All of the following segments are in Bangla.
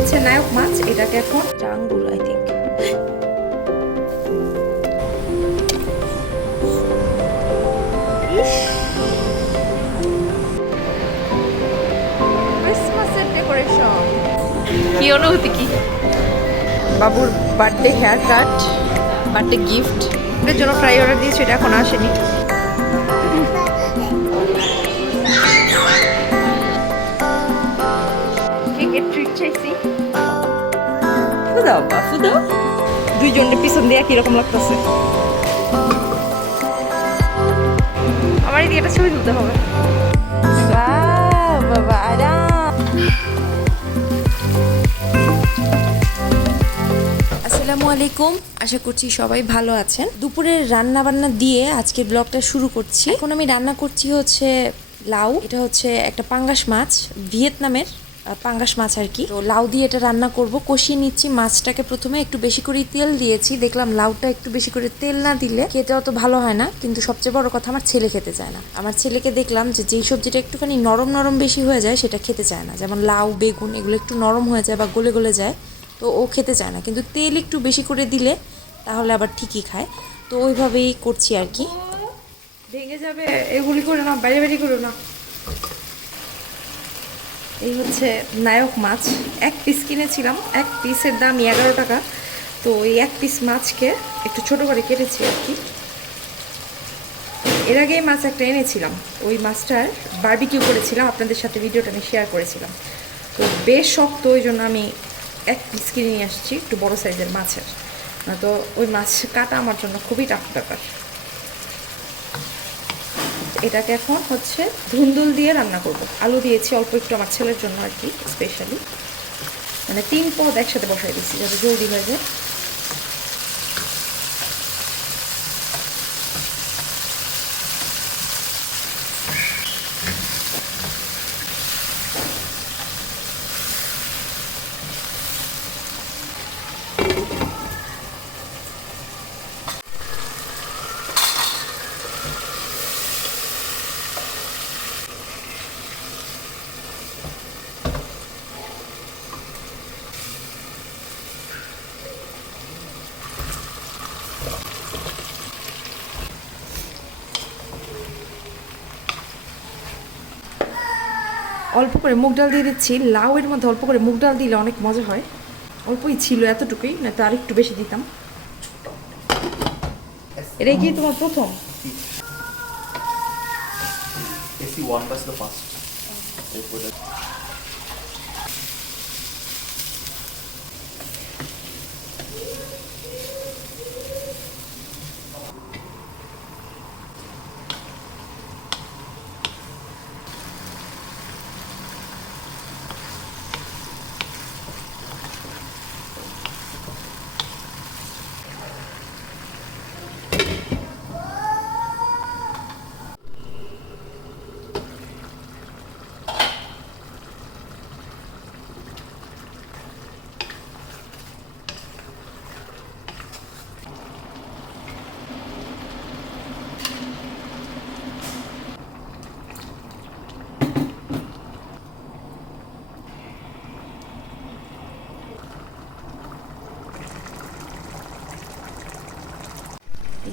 হচ্ছে নায়ক মাছ, এটাকে এখন আঙ্গুর আই থিঙ্ক। ক্রিসমাসের ডেকোরেশন কি অনুভূতি কি? বাবুর birthday hair cut, birthday gift এর জন্য ফ্রাই অর্ডার দিয়েছি, এটা এখন আসেনি। কেকের ট্রিট চাইছি, ফুদাও বা ফুদাও, দুইজনের পিছন দিয়ে একই রকম লাগতেছে। আমার এদিকে একটা ছবি তুলতে হবে। বাবা আসসালামু আলাইকুম, আশা করছি সবাই ভালো আছেন। দুপুরের রান্না বান্না দিয়ে আজকের ব্লগটা শুরু করছি। এখন আমি রান্না করছি হচ্ছে লাউ, এটা হচ্ছে একটা পাঙ্গাস মাছ, ভিয়েতনামের পাঙ্গাস মাছ আর কি। তো লাউ দিয়ে এটা রান্না করব, কষিয়ে নিচ্ছি মাছটাকে। প্রথমে একটু বেশি করে তেল দিয়েছি, দেখলাম লাউটা একটু বেশি করে তেল না দিলে খেতে অত ভালো হয় না। কিন্তু সবচেয়ে বড় কথা, আমার ছেলে খেতে চায় না। আমার ছেলেকে দেখলাম যে যেই সবজিটা একটুখানি নরম নরম বেশি হয়ে যায় সেটা খেতে চায় না, যেমন লাউ বেগুন এগুলো একটু নরম হয়ে যায় বা গলে গলে যায়, তো ও খেতে চায় না। কিন্তু তেল একটু বেশি করে দিলে তাহলে আবার ঠিকই খায়। তো ওইভাবেই করছি আর কি। ভেঙে যাবে এগুলি করে না, বাড়ি বাড়ি করো না। এই হচ্ছে নায়ক মাছ, এক পিস কিনেছিলাম, এক পিসের দাম 11 টাকা। তো ওই এক পিস মাছকে একটু ছোটো করে কেটেছি আর কি। এর আগেই মাছ একটা এনেছিলাম, ওই মাছটার বারবিকিউ করেছিলাম, আপনাদের সাথে ভিডিওটা আমি শেয়ার করেছিলাম। তো বেশ শক্ত, ওই জন্য আমি এক পিস কিনে নিয়ে আসছি, একটু বড়ো সাইজের মাছের। তো ওই মাছ কাটা আমার জন্য খুবই টাফ ব্যাপার। এটাকে এখন হচ্ছে ধুন্দুল দিয়ে রান্না করব। আলু দিয়েছি অল্প একটু আমার ছেলের জন্য আর কি, স্পেশালি মানে 3 পদ একসাথে বসাই দিচ্ছি যাতে জলদি হয়ে যায়। অল্প করে মুগ ডাল দিয়ে দিচ্ছি। লাউয়ের মধ্যে অল্প করে মুগ ডাল দিলে অনেক মজা হয়। অল্পই ছিল, এতটুকুই, না তো আর একটু বেশি দিতাম। এটাই কি তোমার প্রথম?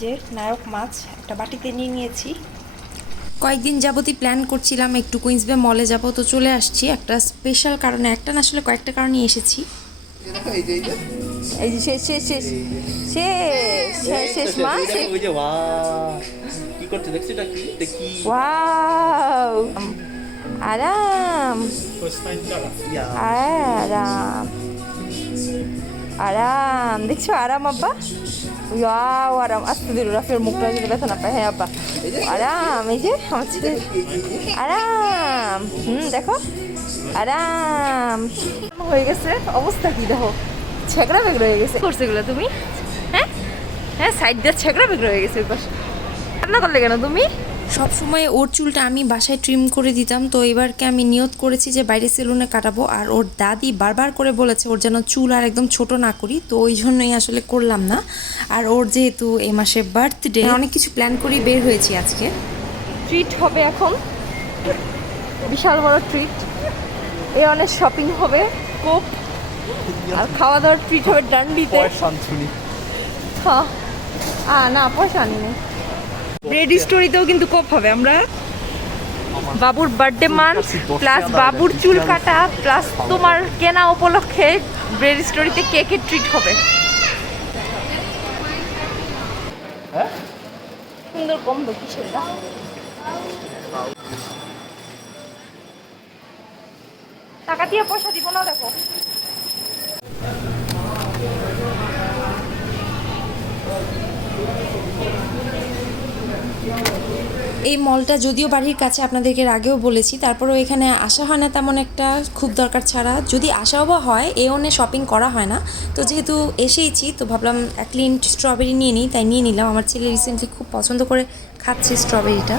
যে নায়ক মাছ একটা বাটিতে নিয়ে নিয়েছি। কয়েকদিন যাবতই প্ল্যান করছিলাম একটু কুইন্সবে মলে যাব, তো চলে আসছি একটা স্পেশাল কারণে, একটা না আসলে কয়েকটা কারণে এসেছি। এই যে শেষ শেষ শেষ শেষ শেষ শেষ মাছ, কি করতে দেখছিস? দেখি ওয়াও, আরাম আরাম আরাম, দেখছো আরাম আব্বা, ওয়াও আরাম। আস্তে ধরো, রাফের মুখটা যেন ব্যথা না পায়। হ্যাঁ আব্বা আরাম, এই যে আমার ছেলে আরাম। দেখো আরাম হয়ে গেছে। অবস্থা কি দেখো, ছেঁকড়া বেগড়া হয়ে গেছে। করছে এগুলো তুমি? হ্যাঁ হ্যাঁ, সাইড দিয়ে ছেঁকড়া বেগড়া হয়ে গেছে। ওই পাশে রান্না করলে কেন তুমি? সব সময় ওর চুলটা আমি বাসায় ট্রিম করে দিতাম, তো এবারকে আমি নিয়ত করেছি যে বাইরে সেলুনে কাটাবো। আর ওর দাদি বারবার করে বলেছে ওর যেন চুল আর একদম ছোট না করি, তো ওই জন্যই আসলে করলাম না। আর ওর যেহেতু এই মাসে বার্থডে, অনেক কিছু প্ল্যান করেই বের হয়েছি আজকে। ট্রিট হবে এখন, বিশাল বড় ট্রিট। এই অনেক শপিং হবে, কোপ আর খাওয়া দাওয়ার ট্রিট হবে ডান্ডিতে। হ্যাঁ না পয়সা আনি নাই। ব্রেড স্টোরিতেও কিন্তু কপ হবে। আমরা বাবুর বার্থডে মান্থ প্লাস বাবুর চুল কাটা প্লাস তোমার কেনা উপলক্ষে ব্রেড স্টোরিতে কেকের ট্রিট হবে। সুন্দর গন্ধ কিসের না। টাকা দিয়ে পয়সা দিব না দেখো। এই মলটা যদিও বাড়ির কাছে, আপনাদেরকে আগেও বলেছি, তারপরেও এখানে আসা হয় না তেমন একটা, খুব দরকার ছাড়া। যদি আসাও বা হয় এওনে শপিং করা হয় না। তো যেহেতু এসেইছি তো ভাবলাম এক লিন্ট স্ট্রবেরি নিয়ে নিই, তাই নিয়ে নিলাম। আমার ছেলে রিসেন্টলি খুব পছন্দ করে খাচ্ছে স্ট্রবেরিটা।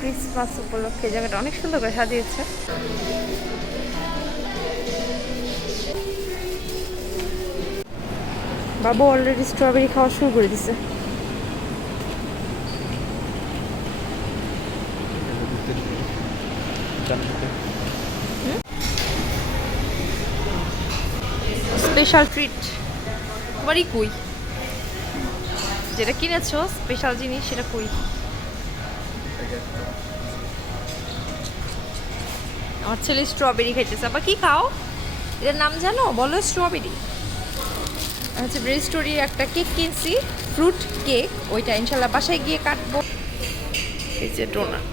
ক্রিসমাস উপলক্ষে জায়গাটা অনেক সুন্দর করে সাজিয়েছে। বাবু অলরেডি স্ট্রবেরি খাওয়া শুরু করে দিছে। স্পেশাল ট্রিট তোমারই কই, যেটা কিনেছো স্পেশাল জিনিস সেটা কই? আমার ছেলে স্ট্রবেরি খাইতেছে। আবার কি খাও, এটার নাম জানো? বলো স্ট্রবেরি। হচ্ছে ব্রেড স্টোরির একটা কেক কিনছি, ফ্রুট কেক, ওইটা ইনশাল্লাহ বাসায় গিয়ে কাটবো। এই যে ডোনাট,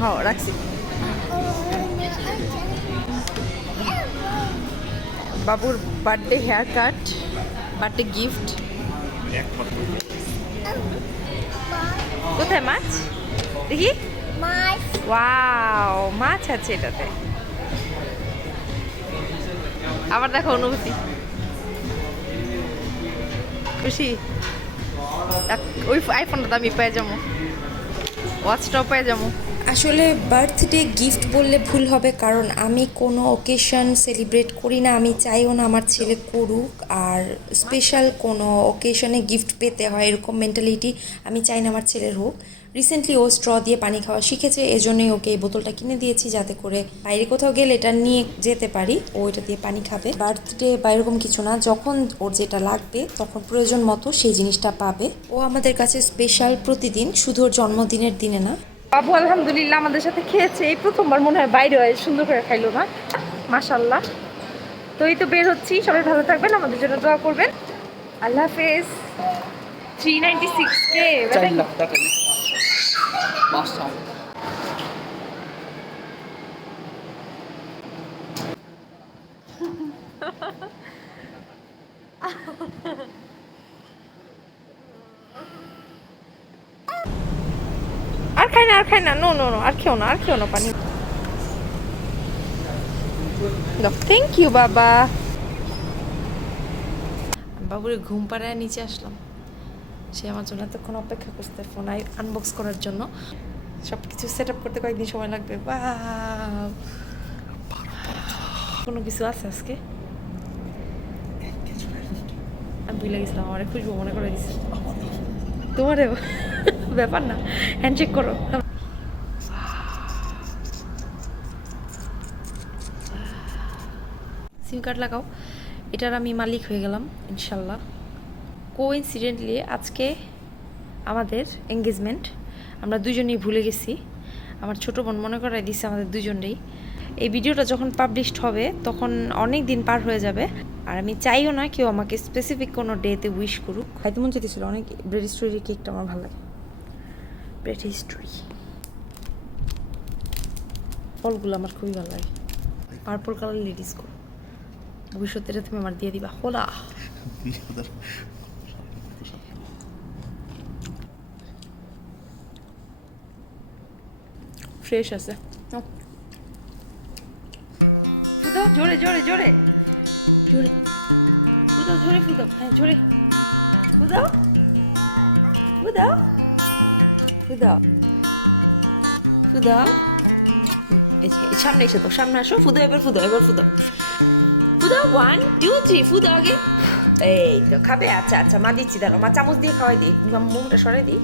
হ্যাঁ রাখছি। বাবুর birthday hair cut, birthday gift. কোথায় মাছ দেখি? মাছ, ওয়াও মাছ আছে এটাতে। আবার দেখো অনুভূতি, খুশি? ওই আইফোনটা আমি পেয়ে যাবো, ওয়াচটাও পেয়ে যাবো। আসলে বার্থডে গিফট বললে ভুল হবে, কারণ আমি কোনো অকেশন সেলিব্রেট করি না, আমি চাইও না আমার ছেলে করুক। আর স্পেশাল কোনো অকেশনে গিফট পেতে হয় এরকম মেন্টালিটি আমি চাই না আমার ছেলের হোক। রিসেন্টলি ও স্ট্র দিয়ে পানি খাওয়া শিখেছে, এজন্যই ওকে এই বোতলটা কিনে দিয়েছি, যাতে করে বাইরে কোথাও গেলে এটা নিয়ে যেতে পারি, ও এটা দিয়ে পানি খাবে। বার্থডে বা এরকম কিছু না, যখন ওর যেটা লাগবে তখন প্রয়োজন মতো সেই জিনিসটা পাবে। ও আমাদের কাছে স্পেশাল প্রতিদিন, শুধু ওর জন্মদিনের দিনে না। বাবু আলহামদুলিল্লাহ আমাদের সাথে খেয়েছে, এই প্রথমবার মনে হয় বাইরে হয় সুন্দর করে খাইলো না, মাশাআল্লাহ। তো এই তো বের হচ্ছি, সবাই ভালো থাকবেন, আমাদের জন্য দোয়া করবেন। আল্লাহ হাফেজ। 396K আর খাই না, নো নো নো, আর খেও না পানি। থ্যাংক ইউ বাবা। বাবুরে ঘুম পাড়ায় নিচে আসলাম, সে আমার জন্য এতক্ষণ অপেক্ষা করতে, ফোন আনবক্স করার জন্য। সব কিছু সেট আপ করতে কয়েকদিন সময় লাগবে। কোনো কিছু আছে আজকে? আমি ভুলে গেছিলাম, আমার খুশবু মনে করে দিচ্ছি তোমার ব্যাপার না, হ্যান্ডশেক করো। সিম কার্ড লাগাও, এটার আমি মালিক হয়ে গেলাম ইনশাল্লাহ। কোইন্সিডেন্টলি আজকে আমাদের এঙ্গেজমেন্ট, আমরা দুজনেই ভুলে গেছি। আমার ছোটো বোন মনে করাই দিচ্ছে আমাদের দুজনেই। এই ভিডিওটা যখন পাবলিশড হবে তখন অনেক দিন পার হয়ে যাবে, আর আমি চাইও না কেউ আমাকে স্পেসিফিক কোনো ডেতে উইশ করুক। খাইতে মন চাইতেছিল অনেক, ব্রেড স্টোরি কেকটা আমার ভালো লাগে। ব্রেড স্টোরি ফলগুলো আমার খুবই ভালো লাগে, পার্পল কালার লেডিস গো, ভবিষ্যতে তুমি আমার দিয়ে দিবা। হোলা ফ্রেশ আছে, জোরে জোরে জোরে জোরে জোরে ফুদাও, হ্যাঁ জোরে ফুদাও ফুদাও ফুদাও ফুদাও। সামনে এসে তো সামনে আসো, ফুদো এবার, ফুদো এবার, ফুদো ফুদো, 1 2 3, ফুদো আগে। এই তো খাবে, আচ্ছা আচ্ছা, মা দিচ্ছি, দাঁড়ো মা চামচ দিয়ে খাওয়াই দিই, মুখটা সরাই দিই।